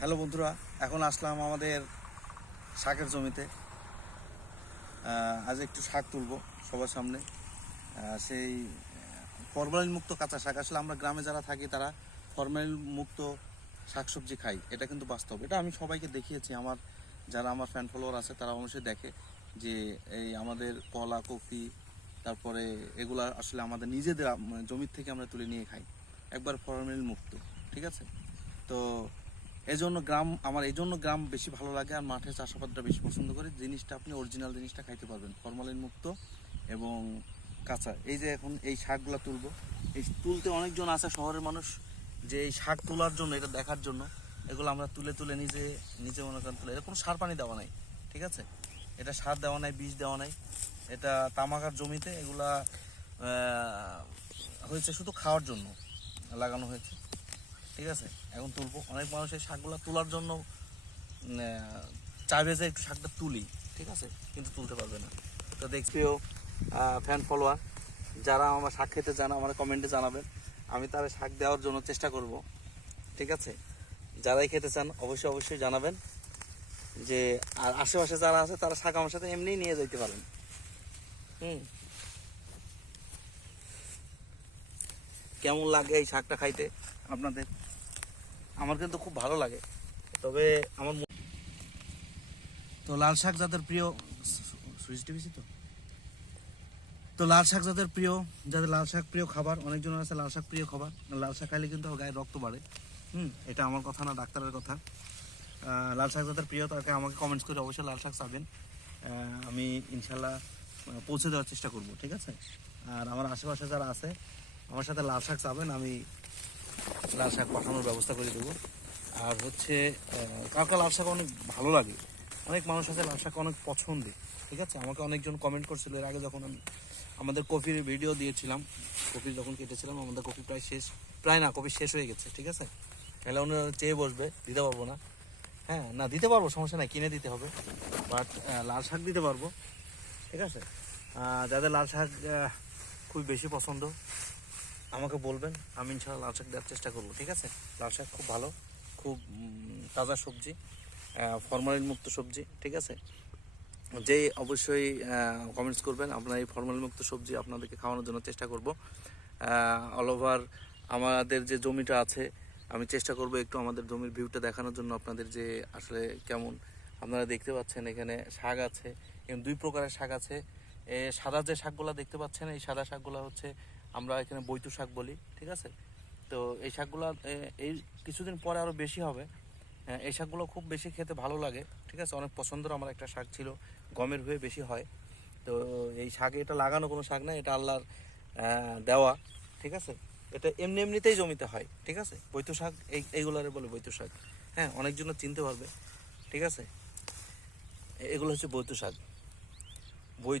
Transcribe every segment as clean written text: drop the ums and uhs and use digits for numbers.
Hello বন্ধুরা, এখন আসলাম আমাদের শাকের জমিতে। আজ একটু শাক তুলবো সবার সামনে। সেই ফরমালিন মুক্ত কাঁচা শাক। আসলে আমরা গ্রামে যারা থাকি তারা ফরমালিন মুক্ত শাকসবজি খাই, এটা কিন্তু বাস্তব। এটা আমি সবাইকে দেখিয়েছি, যারা আমার ফ্যান ফলোয়ার আছে তারা অবশ্যই দেখে যে এই আমাদের কলা, কফি, তারপরে এগুলা আসলে আমাদের নিজেদের জমির থেকে আমরা তুলে নিয়ে খাই, একবার ফরমালিন মুক্ত। ঠিক আছে? তো এই জন্য গ্রাম বেশি ভালো লাগে, আর মাঠে চাষাবাদটা বেশি পছন্দ করি। জিনিসটা আপনি অরিজিনাল জিনিসটা খাইতে পারবেন, ফরমালিন মুক্ত এবং কাঁচা। এই যে এখন এই শাকগুলো তুলবো, এই তুলতে অনেকজন আছে শহরের মানুষ, যে এই শাক তোলার জন্য, এটা দেখার জন্য এগুলো আমরা তুলে তুলে নিজে নিজে মনে করেন তুলে। এটা কোনো সার পানি দেওয়া নাই, ঠিক আছে? এটা সার দেওয়া নাই, বীজ দেওয়া নাই। এটা তামাকার জমিতে এগুলা হয়েছে, শুধু খাওয়ার জন্য লাগানো হয়েছে। ঠিক আছে? এখন তুলবো। অনেক মানুষ এই শাকগুলো তোলার জন্য চাইবে যে একটু শাকটা তুলি, ঠিক আছে, কিন্তু তুলতে পারবে না। তো দেখছিও ফ্যান ফলোয়ার যারা আমার শাক খেতে চান আমার কমেন্টে জানাবেন, আমি তারা শাক দেওয়ার জন্য চেষ্টা করব। ঠিক আছে? যারাই খেতে চান অবশ্যই অবশ্যই জানাবেন। যে আর আশেপাশে যারা আছে তারা শাক আমার সাথে এমনিই নিয়ে যেতে পারেন। কেমন লাগে এই শাকটা খাইতে আপনাদের? আমার কিন্তু খুব ভালো লাগে। তবে আমার তো লাল শাক যাদের প্রিয়, সুইচ টিভিছি তো তো লাল শাক যাদের প্রিয়, যাদের লাল শাক প্রিয় খাবার, অনেকজন আছে লাল শাক প্রিয় খাবার। লাল শাক খাইলে কিন্তু গায়ে রক্ত বাড়ে। এটা আমার কথা না, ডাক্তারের কথা। লাল শাক যাদের প্রিয় তাকে আমাকে কমেন্টস করে অবশ্যই লাল শাক চাবেন। আমি ইনশাল্লাহ পৌঁছে দেওয়ার চেষ্টা করব। ঠিক আছে? আর আমার আশেপাশে যারা আছে আমার সাথে লাল শাক চাবেন, আমি লাল শাক পাঠানোর ব্যবস্থা করে দেবো। আর হচ্ছে কাউকে লাল শাক অনেক ভালো লাগে, অনেক মানুষ আছে লাল শাক অনেক পছন্দের। ঠিক আছে? আমাকে অনেকজন কমেন্ট করছিল এর আগে, যখন আমি আমাদের কফির ভিডিও দিয়েছিলাম, কফি যখন কেটেছিলাম, আমাদের কফি প্রায় না, কফি শেষ হয়ে গেছে। ঠিক আছে? তাহলে ওনারা চেয়ে বসবে, দিতে পারবো না। হ্যাঁ, না দিতে পারবো, সমস্যা নাই, কিনে দিতে হবে, বাট লাল শাক দিতে পারবো। ঠিক আছে? যাদের লাল শাক খুব বেশি পছন্দ আমাকে বলবেন, আমি ইনশাআল্লাহ লাল শাক দেওয়ার চেষ্টা করবো। ঠিক আছে? লাল শাক খুব ভালো, খুব তাজা সবজি, ফরমালিন মুক্ত সবজি। ঠিক আছে? যেই অবশ্যই কমেন্টস করবেন, আপনার এই ফরমালিন মুক্ত সবজি আপনাদেরকে খাওয়ানোর জন্য চেষ্টা করব। অল ওভার আমাদের যে জমিটা আছে, আমি চেষ্টা করব একটু আমাদের জমির ভিউটা দেখানোর জন্য আপনাদের, যে আসলে কেমন। আপনারা দেখতে পাচ্ছেন এখানে শাক আছে, এবং দুই প্রকারের শাক আছে। সাদা যে শাকগুলো দেখতে পাচ্ছেন, এই সাদা শাকগুলো হচ্ছে আমরা এখানে বৈতু শাক বলি। ঠিক আছে? তো এই শাকগুলো এই কিছুদিন পরে আরও বেশি হবে। এই শাকগুলো খুব বেশি খেতে ভালো লাগে। ঠিক আছে? অনেক পছন্দের আমার একটা শাক ছিল, গমের হয়ে বেশি হয়। তো এই শাক, এটা লাগানো কোনো শাক না, এটা আল্লাহর দেওয়া। ঠিক আছে? এটা এমনি এমনিতেই জমিতে হয়। ঠিক আছে? বৈতু শাক, এইগুলারে বলে বৈতু শাক। হ্যাঁ, অনেকজন চিনতে পারবে। ঠিক আছে? এগুলো হচ্ছে বৈতু শাক। বই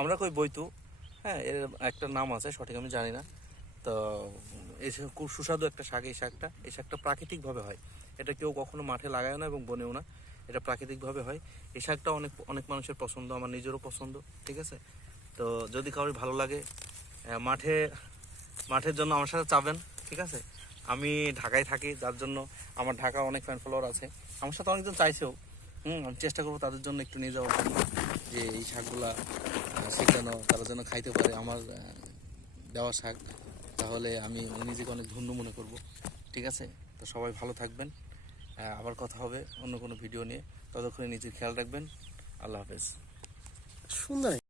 আমরা কই বৈতু। হ্যাঁ, এর একটা নাম আছে, সঠিক আমি জানি না। তো এই খুব সুস্বাদু একটা শাক। এই শাকটা প্রাকৃতিকভাবে হয়। এটা কেউ কখনো মাঠে লাগায় না এবং বনেও না, এটা প্রাকৃতিকভাবে হয়। এই শাকটা অনেক অনেক মানুষের পছন্দ, আমার নিজেরও পছন্দ। ঠিক আছে? তো যদি কারোর ভালো লাগে, মাঠে মাঠের জন্য আমার সাথে চাবেন। ঠিক আছে? আমি ঢাকায় থাকি, যার জন্য আমার ঢাকা অনেক ফ্যান ফলোয়ার আছে, আমার সাথে অনেকজন চাইছেও। আমি চেষ্টা করবো তাদের জন্য একটু নিয়ে যাওয়ার জন্য, যে এই শাকগুলা সে যেন তারা যেন খাইতে পারে আমার দেওয়া শাক। তাহলে আমি নিজেকে অনেক ধন্য মনে করব। ঠিক আছে? তো সবাই ভালো থাকবেন, আবার কথা হবে অন্য কোনো ভিডিও নিয়ে। ততক্ষণে নিজের খেয়াল রাখবেন। আল্লাহ হাফেজ। সুন্দর।